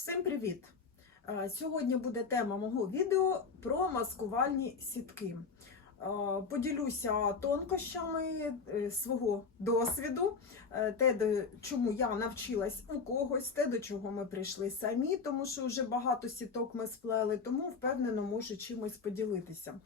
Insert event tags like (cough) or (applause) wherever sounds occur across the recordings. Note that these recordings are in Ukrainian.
Всім привіт! Е, Сьогодні буде тема мого відео про маскувальні сітки. Е, Поділюся тонкощами е, свого досвіду, те, до чому я навчилась у когось, те, до чого ми прийшли самі, тому що вже багато сіток ми сплели, тому впевнено можу чимось поділитися.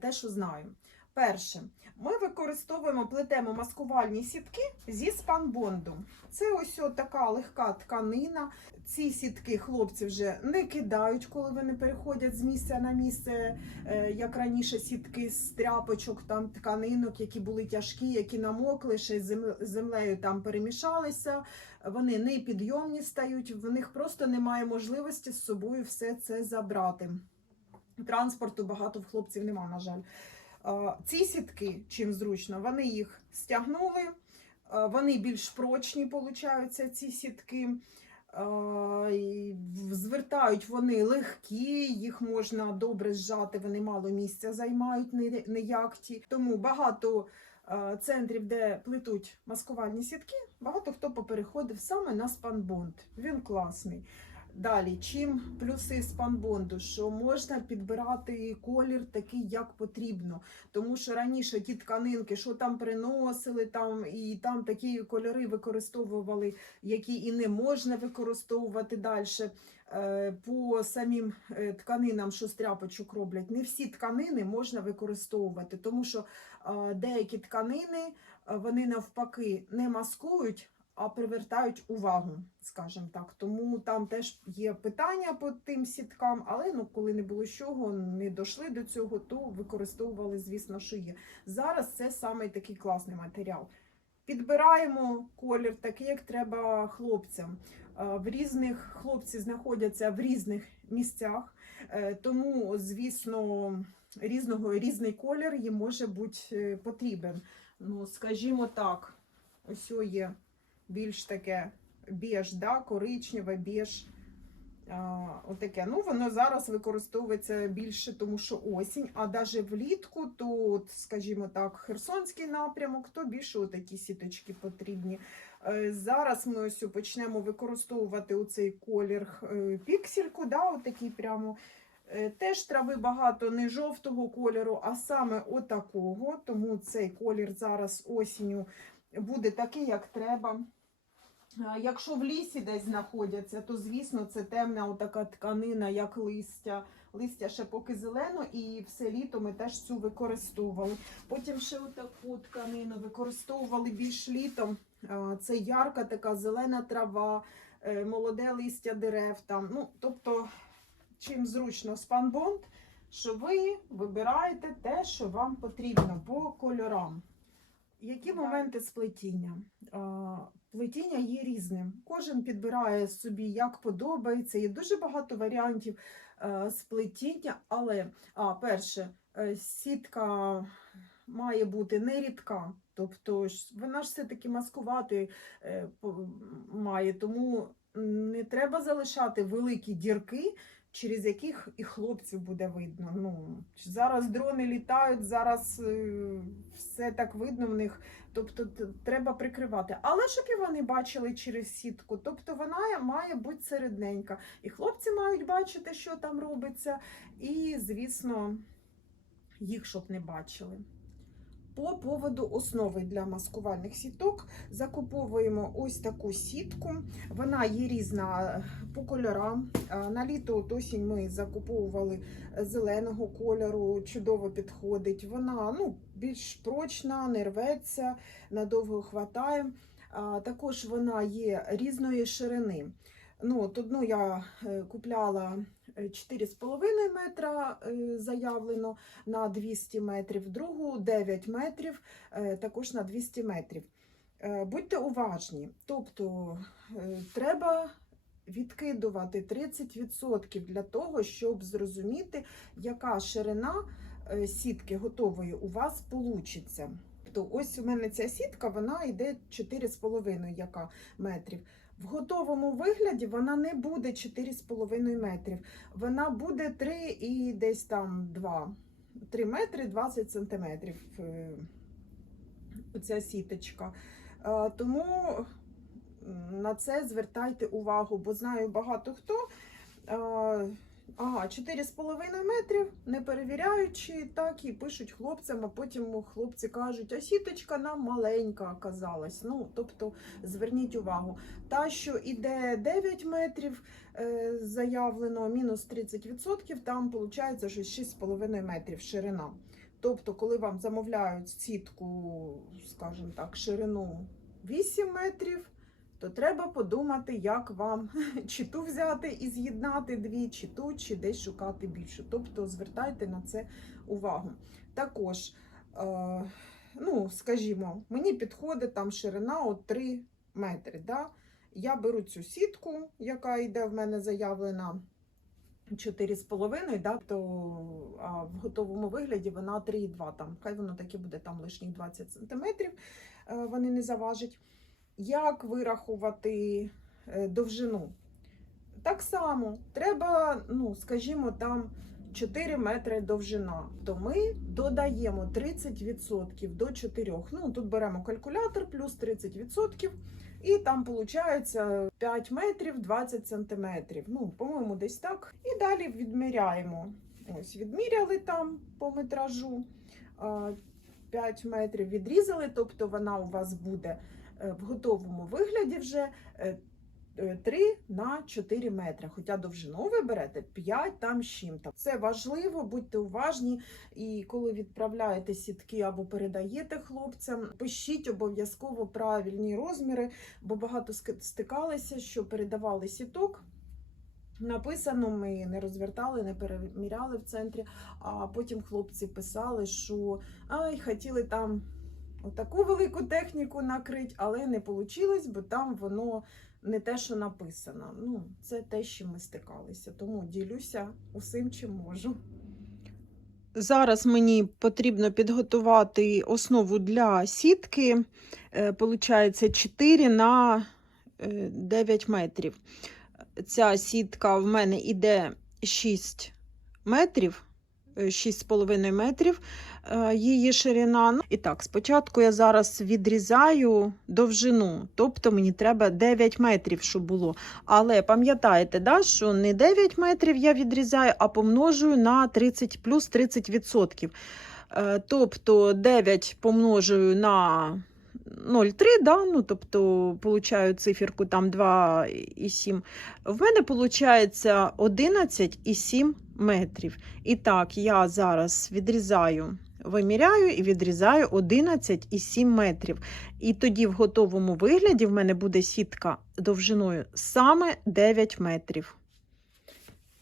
Те, що знаю. Перше, ми використовуємо плетемо маскувальні сітки зі спанбонду. Це ось така легка тканина. Ці сітки хлопці вже не кидають, коли вони переходять з місця на місце, е, як раніше сітки з тряпочок, там тканинок, які були тяжкі, які намокли, ще з землею там перемішалися. Вони не підйомні стають, в них просто немає можливості з собою все це забрати. Транспорту багато в хлопців нема, на жаль. Ці сітки, чим зручно, вони їх стягнули, вони більш прочні, получаються ці сітки. Звертають вони легкі, їх можна добре зжати, вони мало місця займають, не, не як ті. Тому багато центрів, де плетуть маскувальні сітки, багато хто попереходив саме на спанбонд. Він класний. Далі, чим плюси спанбонду, що можна підбирати колір такий, як потрібно. Тому що раніше ті тканинки, що там приносили, там і там такі кольори використовували, які і не можна використовувати далі. По самим е, тканинам, що з тряпочок роблять, не всі тканини можна використовувати, тому що е, деякі тканини е, вони навпаки не маскують, а привертають увагу, скажімо так. Тому там теж є питання по тим сіткам, але ну, коли не було чого, не дійшли до цього, то використовували, звісно, що є. Зараз це саме такий класний матеріал. Підбираємо колір такий, як треба хлопцям. Е, В різних хлопці знаходяться в різних місцях, е, тому, звісно, різного різний колір їм може бути е, потрібен. Ну, скажімо так, ось є більш таке біж, да, коричневе, біж. Отаке. Ну, воно зараз використовується більше, тому що осінь, а навіть влітку, то, от, скажімо так, Херсонський напрямок, то більше отакі сіточки потрібні. Е, Зараз ми ось почнемо використовувати оцей колір е, піксельку, да, отакий прямо. Е, Теж трави багато не жовтого кольору, а саме отакого. Тому цей колір зараз осінню буде такий, як треба. Якщо в лісі десь знаходяться, то звісно це темна отака тканина, як листя. Листя ще поки зелено, і все літо ми теж цю використовували. Потім ще отаку тканину використовували більш літом. Це ярка така зелена трава, е, молоде листя дерев. Там. Ну, тобто, чим зручно спанбонд, що ви вибираєте те, що вам потрібно по кольорам. Які моменти сплетіння? Плетіння є різним. Кожен підбирає собі, як подобається. Є дуже багато варіантів е, сплетіння, але а, перше, е, сітка має бути не рідка, тобто вона ж все-таки маскувати е, має, тому не треба залишати великі дірки, через яких і хлопців буде видно. Ну, зараз дрони літають, зараз е, все так видно в них. Тобто треба прикривати. Але щоб і вони бачили через сітку. Тобто вона має бути середненька. І хлопці мають бачити, що там робиться, і, звісно, їх щоб не бачили. По поводу основи для маскувальних сіток закуповуємо ось таку сітку. Вона є різна е, по кольорам. Е, На літо от осінь ми закуповували зеленого кольору, чудово підходить. Вона ну, більш прочна, не рветься, надовго хватає. Також вона є різної ширини. Ну, от одну я е, купляла 4,5 метра е, заявлено на 200 метрів, другу 9 метрів, е, також на 200 метрів. Е, Будьте уважні, тобто е, треба відкидувати 30% для того, щоб зрозуміти, яка ширина е, сітки готової у вас получиться. Тобто ось у мене ця сітка, вона йде 4,5 яка метрів. В готовому вигляді вона не буде 4,5 метрів. Вона буде 3 і десь там 2. 3 метри 20 сантиметрів. е, Оця сіточка. Е, Тому на це звертайте увагу, бо знаю багато хто. Ага, 4,5 метрів, не перевіряючи, так і пишуть хлопцям, а потім хлопці кажуть, а сіточка нам маленька оказалась. Ну, тобто, зверніть увагу. Та, що іде 9 метрів, е, заявлено мінус 30%, там виходить що 6,5 метрів ширина. Тобто, коли вам замовляють сітку, скажімо так, ширину 8 метрів, то треба подумати, як вам (laughs) чи ту взяти і з'єднати дві, чи ту, чи десь шукати більшу. Тобто звертайте на це увагу. Також, е, ну, скажімо, мені підходить там ширина от 3 метри. Да? Я беру цю сітку, яка йде в мене заявлена 4,5, да? то а в готовому вигляді вона 3,2. Там. Хай воно таке буде там лишніх 20 см, вони не заважать. Як вирахувати е, довжину? Так само, треба, ну, скажімо, там 4 метри довжина, то ми додаємо 30% до 4. Ну, тут беремо калькулятор плюс 30%, і там виходить 5 метрів 20 сантиметрів. Ну, по-моєму, десь так. І далі відміряємо. Ось, відміряли там по метражу. 5 метрів відрізали, тобто вона у вас буде в готовому вигляді вже е, е, 3 на 4 метри. Хоча довжину ви берете 5 там з чим-то. Це важливо, будьте уважні. І коли відправляєте сітки або передаєте хлопцям, пишіть обов'язково правильні розміри, бо багато стикалися, що передавали сіток. Написано, ми не розвертали, не переміряли в центрі, а потім хлопці писали, що ай, хотіли там отаку велику техніку накрити, але не вийшло, бо там воно не те, що написано. Ну, це те, чим ми стикалися. Тому ділюся усім, чим можу. Зараз мені потрібно підготувати основу для сітки. Е, Получається 4 на е, 9 метрів. Ця сітка в мене йде 6 метрів, е, 6,5 метрів е, її ширина. Ну, І так, спочатку я зараз відрізаю довжину, тобто мені треба 9 метрів, щоб було. Але пам'ятаєте, да, що не 9 метрів я відрізаю, а помножую на 30 плюс 30%. Е, Тобто 9 помножую на 0,3, да, ну, тобто получаю циферку там 2,7. В мене виходить 11,7 метрів. І так, я зараз відрізаю, виміряю і відрізаю 11,7 метрів. І тоді в готовому вигляді в мене буде сітка довжиною саме 9 метрів.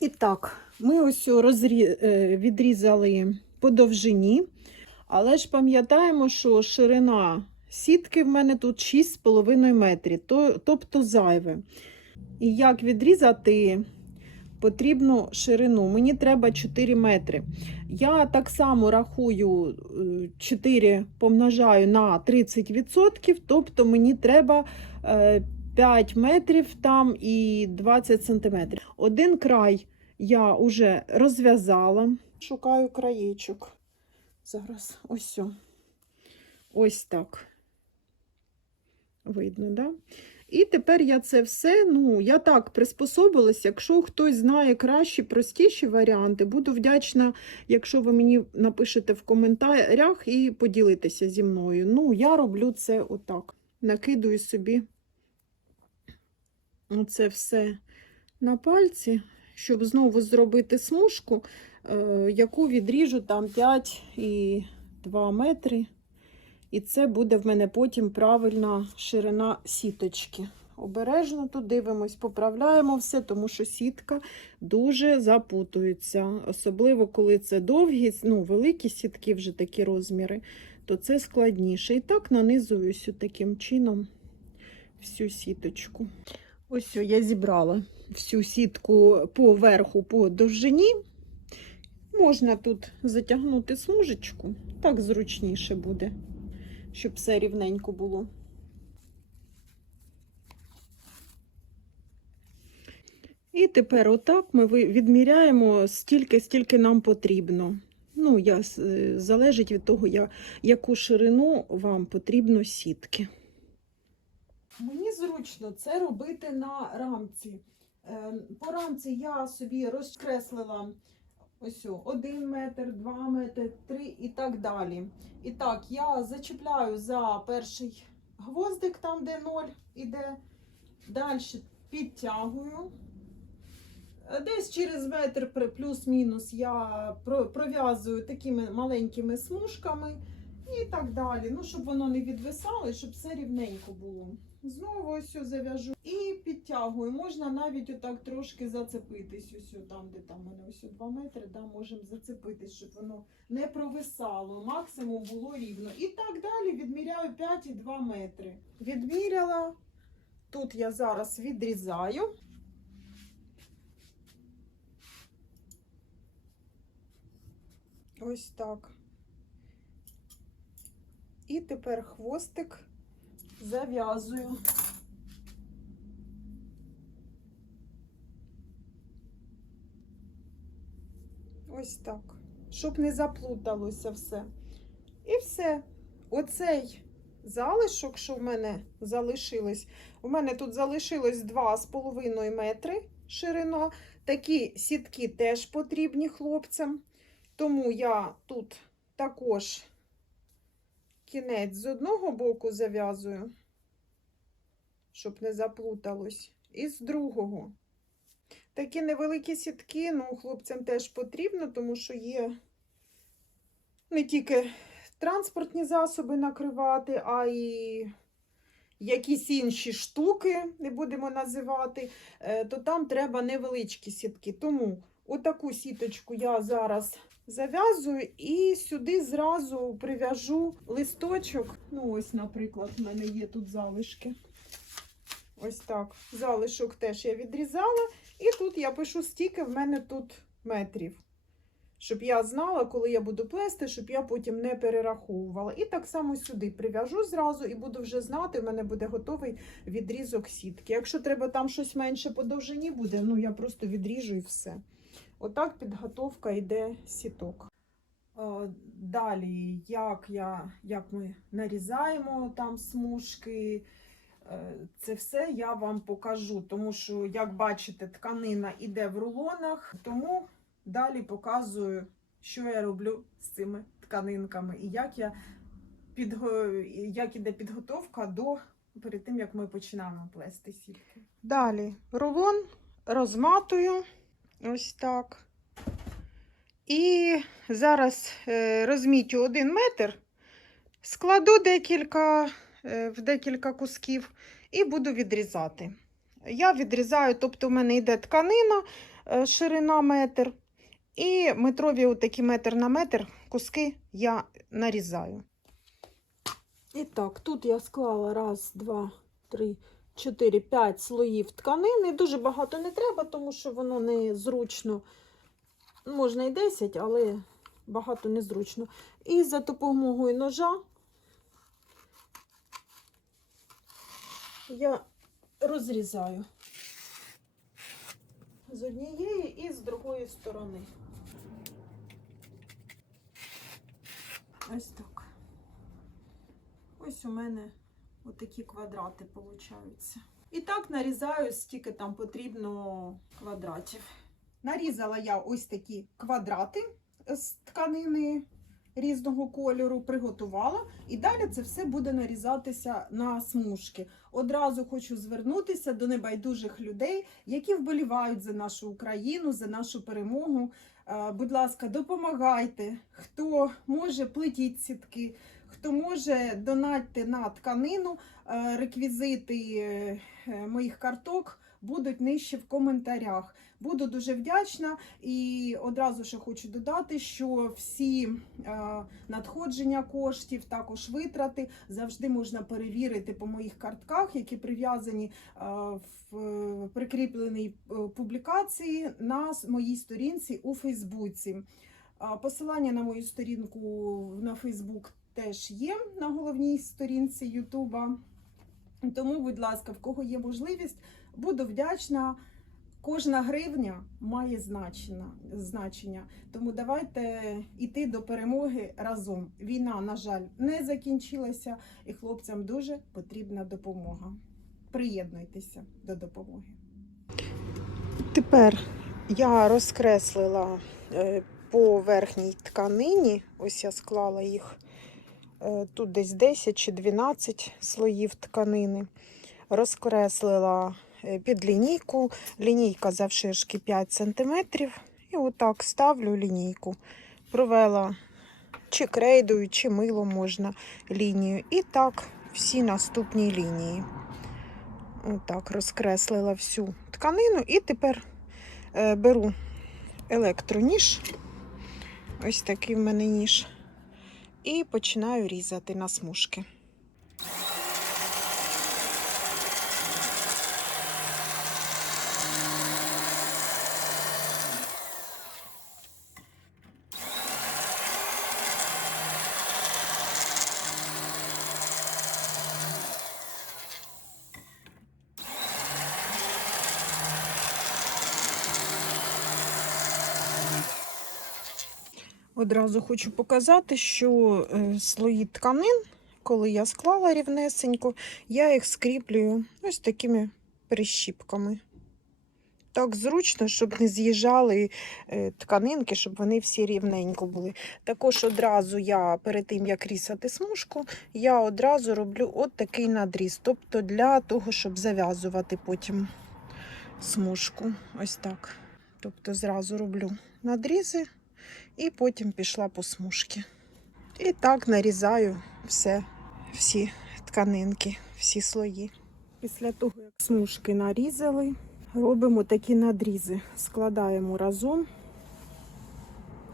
І так, ми ось розрі... е, відрізали по довжині, але ж пам'ятаємо, що ширина сітки в мене тут 6,5 метрів, то, тобто зайве. І як відрізати потрібну ширину? Мені треба 4 метри. Я так само рахую е, 4 помножаю на 30%, тобто мені треба е, 5 метрів там і 20 сантиметрів. Один край я вже розв'язала. Шукаю краєчок. Зараз ось. Ось так. Видно, да? І тепер я це все, ну, я так приспособилась. Якщо хтось знає кращі, простіші варіанти, буду вдячна, якщо ви мені напишете в коментарях і поділитеся зі мною. Ну, я роблю це отак. Накидую собі оце все на пальці, щоб знову зробити смужку, е, яку відріжу там 5 і 2 метри. І це буде в мене потім правильна ширина сіточки. Обережно тут дивимось, поправляємо все, тому що сітка дуже запутується. Особливо, коли це довгі, ну, великі сітки, вже такі розміри, то це складніше. І так нанизуюсь таким чином всю сіточку. Ось я зібрала всю сітку по верху, по довжині. Можна тут затягнути смужечку, так зручніше буде щоб все рівненько було. І тепер отак ми відміряємо стільки, стільки нам потрібно. Ну, я, е, залежить від того, я, яку ширину вам потрібно сітки. Мені зручно це робити на рамці. Е, По рамці я собі розкреслила ось о, 1 метр, 2 метри, 3 і так далі. І так, я зачіпляю за перший гвоздик, там де 0 іде. Далі підтягую. Десь через метр плюс-мінус я про- пров'язую такими маленькими смужками і так далі. Ну, щоб воно не відвисало, щоб все рівненько було. Знову ось зав'яжу і підтягую. Можна навіть отак трошки зацепитись. Ось там, де там у мене ось 2 метри, да, можемо зацепитись, щоб воно не провисало. Максимум було рівно. І так далі відміряю 5,2 метри. Відміряла. Тут я зараз відрізаю. Ось так. І тепер хвостик зав'язую. Ось так. Щоб не заплуталося все. І все. Оцей залишок, що в мене залишилось, у мене тут залишилось 2,5 метри ширина. Такі сітки теж потрібні хлопцям. Тому я тут також кінець з одного боку зав'язую, щоб не заплуталось, і з другого. Такі невеликі сітки, ну, хлопцям теж потрібно, тому що є не тільки транспортні засоби накривати, а й якісь інші штуки, не будемо називати, е, то там треба невеличкі сітки. Тому отаку сіточку я зараз зав'язую і сюди зразу прив'яжу листочок. Ну, ось, наприклад, в мене є тут залишки. Ось так. Залишок теж я відрізала. І тут я пишу, стільки в мене тут метрів. Щоб я знала, коли я буду плести, щоб я потім не перераховувала. І так само сюди прив'яжу зразу і буду вже знати, в мене буде готовий відрізок сітки. Якщо треба там щось менше по довжині буде, ну я просто відріжу і все. Отак підготовка йде сіток. Е, Далі, як, я, як ми нарізаємо там смужки, е, це все я вам покажу, тому що, як бачите, тканина йде в рулонах, тому далі показую, що я роблю з цими тканинками і як, я підго... і як іде підготовка до перед тим, як ми починаємо плести сітки. Далі рулон розматую. Ось так. І зараз е, розмітю один метр, складу декілька, е, в декілька кусків і буду відрізати. Я відрізаю, тобто в мене йде тканина, е, ширина метр, і метрові отакі метр на метр куски я нарізаю. І так, тут я склала раз, два, три, 4-5 слоїв тканини. Дуже багато не треба, тому що воно незручно. Можна і 10, але багато незручно. І за допомогою ножа я розрізаю з однієї і з другої сторони. Ось так. Ось у мене отакі квадрати получаються. І так нарізаю, скільки там потрібно квадратів. Нарізала я ось такі квадрати з тканини різного кольору, приготувала. І далі це все буде нарізатися на смужки. Одразу хочу звернутися до небайдужих людей, які вболівають за нашу Україну, за нашу перемогу. Е, Будь ласка, допомагайте. Хто може, плетіть сітки, хто може, донатьте на тканину. Е, Реквізити е, моїх карток будуть нижче в коментарях. Буду дуже вдячна і одразу ще хочу додати, що всі е, надходження коштів, також витрати завжди можна перевірити по моїх картках, які прив'язані в прикріпленій публікації на моїй сторінці у Фейсбуці. Посилання на мою сторінку на Фейсбук теж є на головній сторінці Ютуба. Тому, будь ласка, в кого є можливість, буду вдячна. Кожна гривня має значення. Тому давайте йти до перемоги разом. Війна, на жаль, не закінчилася, і хлопцям дуже потрібна допомога. Приєднуйтеся до допомоги. Тепер я розкреслила е, по верхній тканині, ось я склала їх тут десь 10 чи 12 слоїв тканини. Розкреслила е, під лінійку. Лінійка завширшки 5 см. І отак ставлю лінійку. Провела чи крейдою, чи милом можна лінію. І так всі наступні лінії. Отак розкреслила всю тканину. І тепер е, беру електроніж. Ось такий в мене ніж. І починаю різати на смужки. Одразу хочу показати, що е, слої тканин, коли я склала рівнесенько, я їх скріплюю ось такими прищіпками. Так зручно, щоб не з'їжджали е, тканинки, щоб вони всі рівненько були. Також одразу я, перед тим як різати смужку, я одразу роблю от такий надріз. Тобто для того, щоб зав'язувати потім смужку. Ось так. Тобто зразу роблю надрізи і потім пішла по смужки. І так нарізаю все, всі тканинки, всі слої. Після того, як смужки нарізали, робимо такі надрізи. Складаємо разом.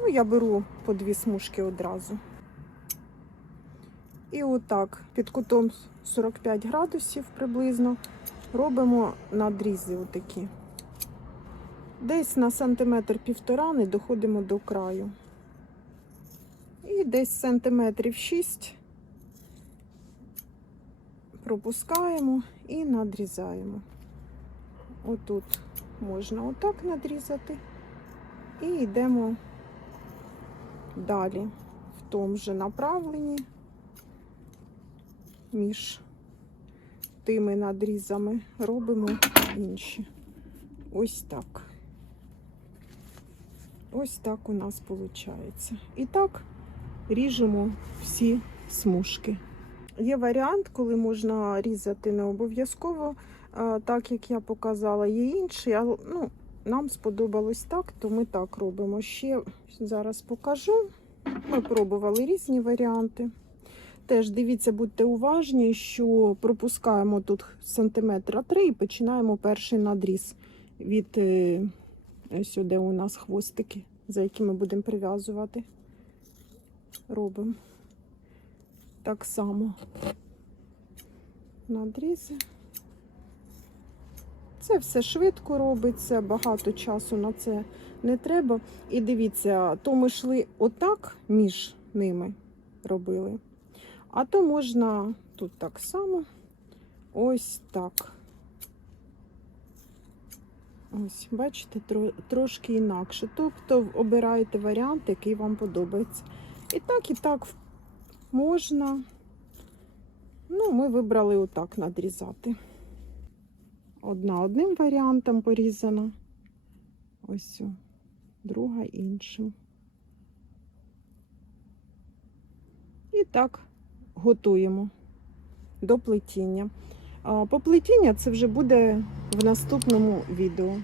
Ну, я беру по дві смужки одразу. І отак під кутом 45 градусів приблизно робимо надрізи отакі. Десь на сантиметр півтора не доходимо до краю. І десь сантиметрів 6 пропускаємо і надрізаємо. Отут можна отак надрізати. І йдемо далі в тому же направленні між тими надрізами робимо інші. Ось так. Ось так у нас виходить. І так ріжемо всі смужки. Є варіант, коли можна різати не обов'язково, так як я показала, є інший, але ну, нам сподобалось так, то ми так робимо. Ще зараз покажу. Ми пробували різні варіанти. Теж дивіться, будьте уважні, що пропускаємо тут сантиметра 3 і починаємо перший надріз від е, сюди у нас хвостики, за які ми будемо прив'язувати. Робимо так само надрізи. Це все швидко робиться, багато часу на це не треба. І дивіться, то ми йшли отак між ними робили. А то можна тут так само ось так. Ось, бачите, тро, трошки інакше. Тобто обираєте варіант, який вам подобається. І так, і так можна. Ну, ми вибрали отак надрізати. Одна одним варіантом порізана. Ось, друга іншим. І так готуємо до плетіння. А, По плетіння це вже буде в наступному відео.